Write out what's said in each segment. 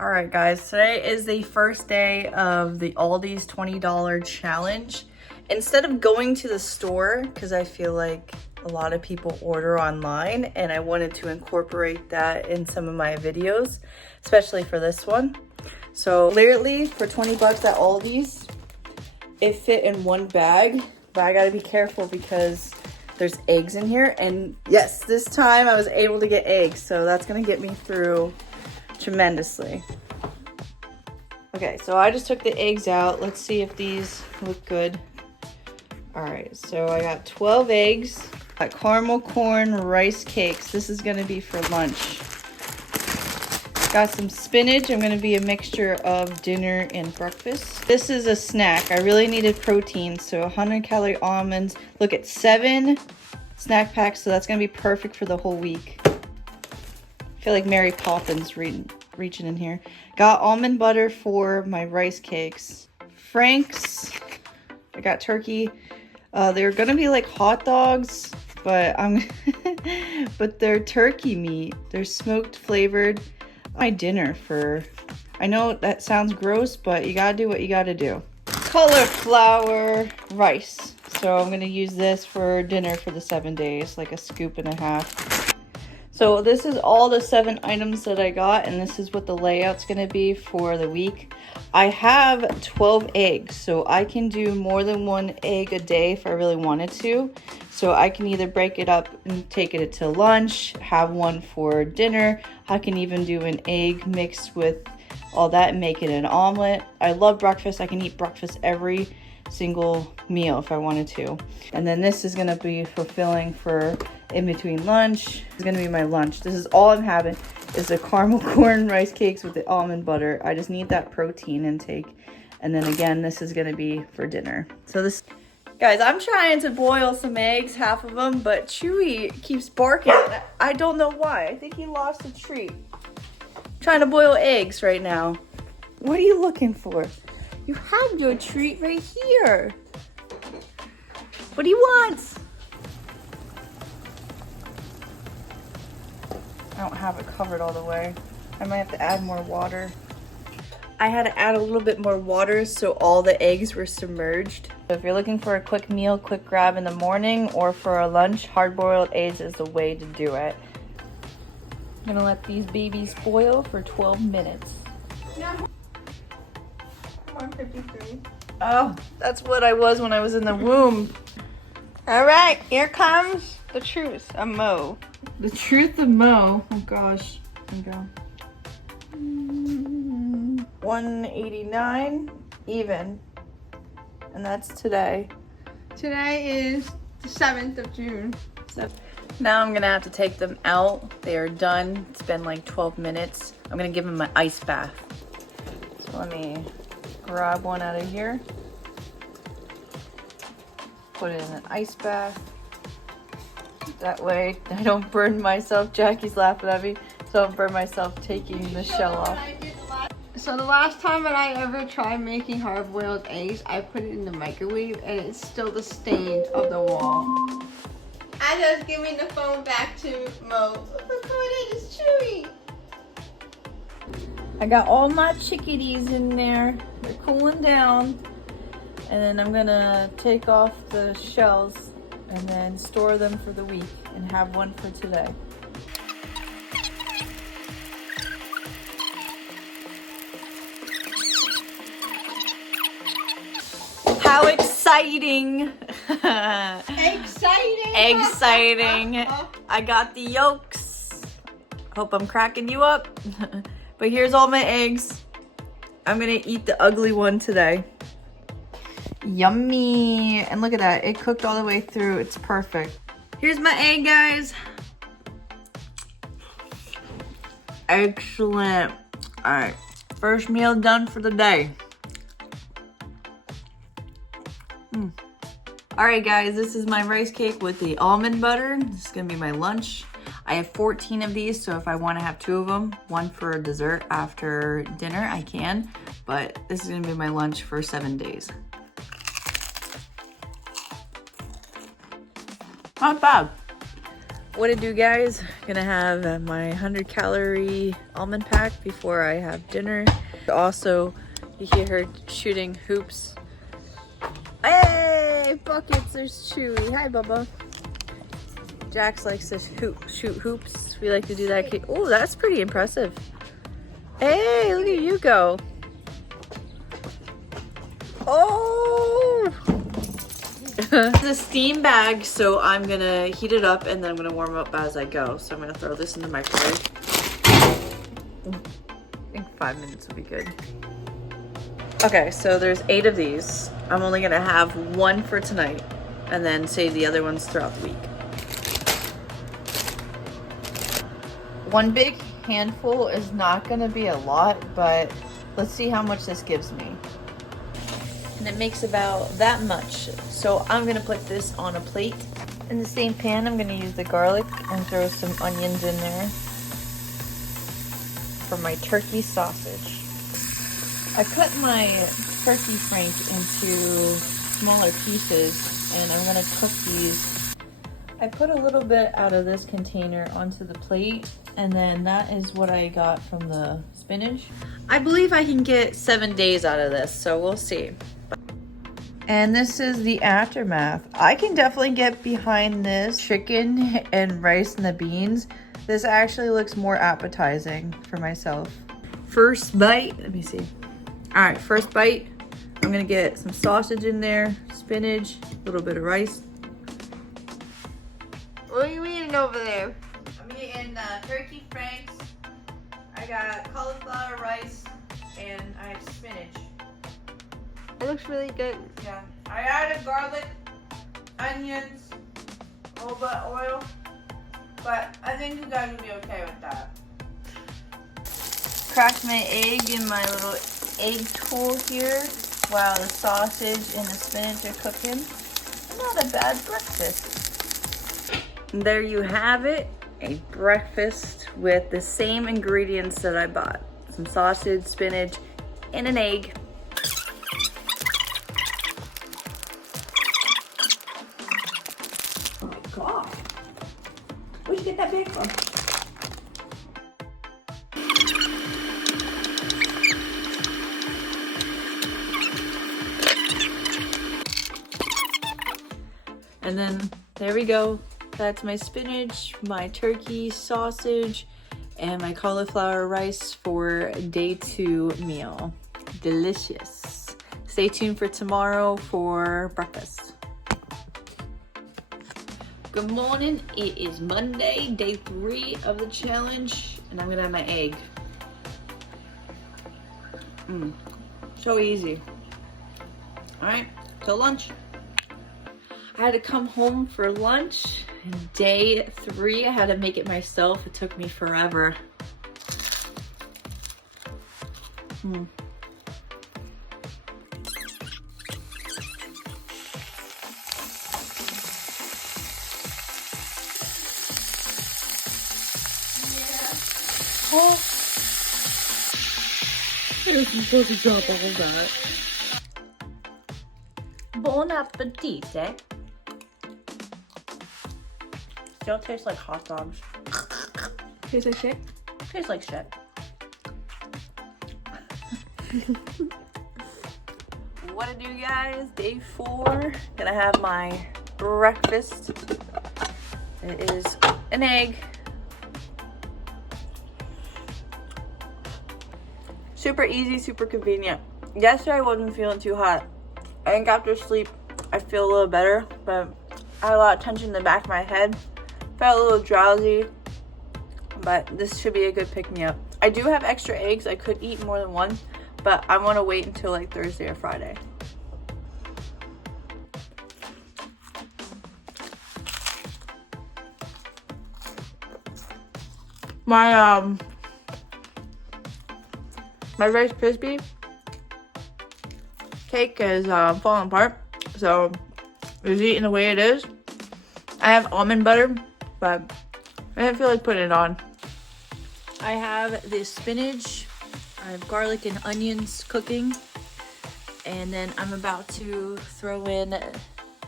All right, guys, today is the first day of the Aldi's $20 challenge. Instead of going to the store, because I feel like a lot of people order online and I wanted to incorporate that in some of my videos, especially for this one. So literally for 20 bucks at Aldi's, it fit in one bag, but I gotta be careful because there's eggs in here. And yes, this time I was able to get eggs, so that's gonna get me through tremendously. Okay, so I just took the eggs out. Let's see if these look good. All right, so I got 12 eggs. Got caramel corn rice cakes. This is gonna be for lunch. Got some spinach. I'm gonna be a mixture of dinner and breakfast. This is a snack. I really needed protein, so 100-calorie almonds. Look at 7 snack packs, so that's gonna be perfect for the whole week. I feel like Mary Poppins reaching in here. Got almond butter for my rice cakes. Frank's. I got turkey. They're gonna be like hot dogs, but but they're turkey meat. They're smoked flavored. My dinner for, I know that sounds gross, but you gotta do what you gotta do. Cauliflower rice. So I'm gonna use this for dinner for the 7 days, like a scoop and a half. So this is all the 7 items that I got, and this is what the layout's gonna be for the week. I have 12 eggs, so I can do more than 1 egg a day if I really wanted to. So I can either break it up and take it to lunch, have one for dinner. I can even do an egg mixed with all that and make it an omelet. I love breakfast. I can eat breakfast every single meal if I wanted to. And then this is gonna be fulfilling for in between lunch. It's gonna be my lunch. This is all I'm having is the caramel corn rice cakes with the almond butter. I just need that protein intake. And then again, this is gonna be for dinner. So this, guys, I'm trying to boil some eggs, half of them, but Chewy keeps barking. I don't know why. I think he lost a treat. I'm trying to boil eggs right now. What are you looking for? You have your treat right here. What do you want? I don't have it covered all the way. I might have to add more water. I had to add a little bit more water so all the eggs were submerged. So if you're looking for a quick meal, quick grab in the morning or for a lunch, hard-boiled eggs is the way to do it. I'm gonna let these babies boil for 12 minutes. Yeah. 153. Oh, that's what I was when I was in the womb. All right, here comes the truth of Mo. The truth of Mo. Oh gosh. Here we go. 189 even. And that's today. Today is the 7th of June. So now I'm gonna have to take them out. They are done. It's been like 12 minutes. I'm gonna give them an ice bath. So let me grab one out of here. Put it in an ice bath. That way I don't burn myself. Jackie's laughing at me. So I don't burn myself taking the shell off. So the last time that I ever tried making hard-boiled eggs, I put it in the microwave and it's still the stain of the wall. I'm just giving the phone back to Mo. Look what it is, Chewy. I got all my chickadees in there. They're cooling down. And then I'm gonna take off the shells and then store them for the week and have one for today. How exciting! Exciting! Exciting! I got the yolks. Hope I'm cracking you up. But here's all my eggs. I'm gonna eat the ugly one today. Yummy! And look at that, it cooked all the way through. It's perfect. Here's my egg, guys. Excellent. All right, first meal done for the day. All right, guys, this is my rice cake with the almond butter. This is gonna be my lunch. I have 14 of these, so if I wanna have 2 of them, one for dessert after dinner, I can. But this is gonna be my lunch for 7 days. Not bad. What it do, guys? Gonna have my 100-calorie almond pack before I have dinner. Also, you hear her shooting hoops. Hey, buckets, there's Chewy. Hi, Bubba. Jax likes to shoot hoops. We like to do that. Oh, that's pretty impressive. Hey, look at you go. Oh! It's a steam bag, so I'm gonna heat it up and then I'm gonna warm up as I go. So I'm gonna throw this in the microwave. I think 5 minutes would be good. Okay, so there's 8 of these. I'm only gonna have 1 for tonight and then save the other ones throughout the week. 1 big handful is not gonna be a lot, but let's see how much this gives me. And it makes about that much. So I'm gonna put this on a plate. In the same pan, I'm gonna use the garlic and throw some onions in there for my turkey sausage. I cut my turkey frank into smaller pieces and I'm gonna cook these. I put a little bit out of this container onto the plate, and then that is what I got from the spinach. I believe I can get 7 days out of this, so we'll see. And this is the aftermath. I can definitely get behind this chicken and rice and the beans. This actually looks more appetizing for myself. First bite, let me see. All right, first bite. I'm gonna get some sausage in there, spinach, a little bit of rice. What are you eating over there? I'm eating turkey franks. I got cauliflower rice and I have spinach. It looks really good. Yeah, I added garlic, onions, a little bit of oil, but I think you guys will be okay with that. Cracked my egg in my little egg tool here while the sausage and the spinach are cooking. Not a bad breakfast. And there you have it, a breakfast with the same ingredients that I bought. Some sausage, spinach, and an egg. Oh my God. Where'd you get that bag from? And then there we go. That's my spinach, my turkey sausage, and my cauliflower rice for day 2 meal. Delicious. Stay tuned for tomorrow for breakfast. Good morning. It is Monday, day 3 of the challenge, and I'm gonna have my egg. So easy. All right, till lunch. I had to come home for lunch. And day 3, I had to make it myself. It took me forever. Oh, you're supposed to drop all of that. Bon appetit, eh? Still tastes like hot dogs. Tastes like shit? Tastes like shit. What to do, guys? Day 4. Gonna have my breakfast. It is an egg. Super easy, super convenient. Yesterday I wasn't feeling too hot. I think after sleep I feel a little better, but I had a lot of tension in the back of my head. Felt a little drowsy, but this should be a good pick-me-up. I do have extra eggs. I could eat more than one, but I want to wait until like Thursday or Friday. My Rice Krispie cake is falling apart, so it's eating the way it is. I have almond butter, but I didn't feel like putting it on. I have this spinach, I have garlic and onions cooking, and then I'm about to throw in,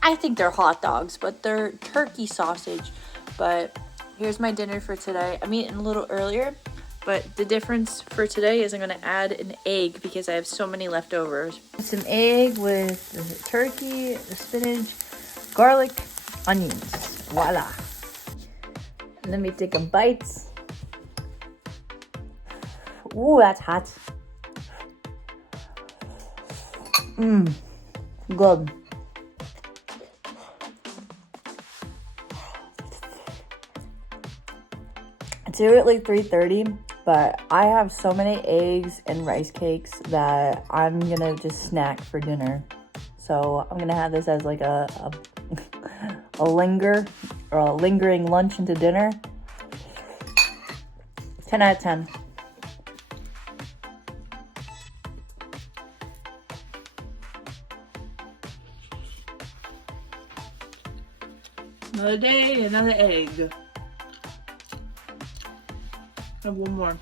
I think they're hot dogs, but they're turkey sausage, but here's my dinner for today. I'm eating a little earlier, but the difference for today is I'm gonna add an egg because I have so many leftovers. Some egg with the turkey, the spinach, garlic, onions. Voila. Let me take a bite. Ooh, that's hot. Good. It's literally 3:30, but I have so many eggs and rice cakes that I'm gonna just snack for dinner. So I'm gonna have this as like a lingering lunch into dinner. 10 out of 10. Another day, another egg. Have one more.